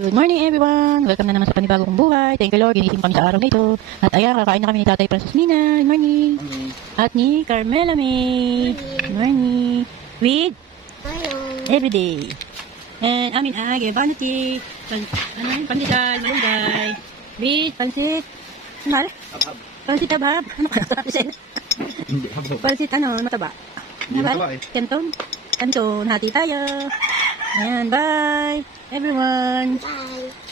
Good morning everyone! Welcome na naman sa panibagong buhay. Thank you Lord, ginising kami sa araw na ito. At ayan, kakain na kami ni Tatay Francis Mina. Good morning! At ni Carmela May. Good morning! With everyday. And amin ay gabanati. Pandesal, malunggay. With pansit. Ano? Pansit abab. Ano ka? Pansit ano, mataba. Kanton. Kanton, hati tayo. Ayan, bye! Everyone! Bye.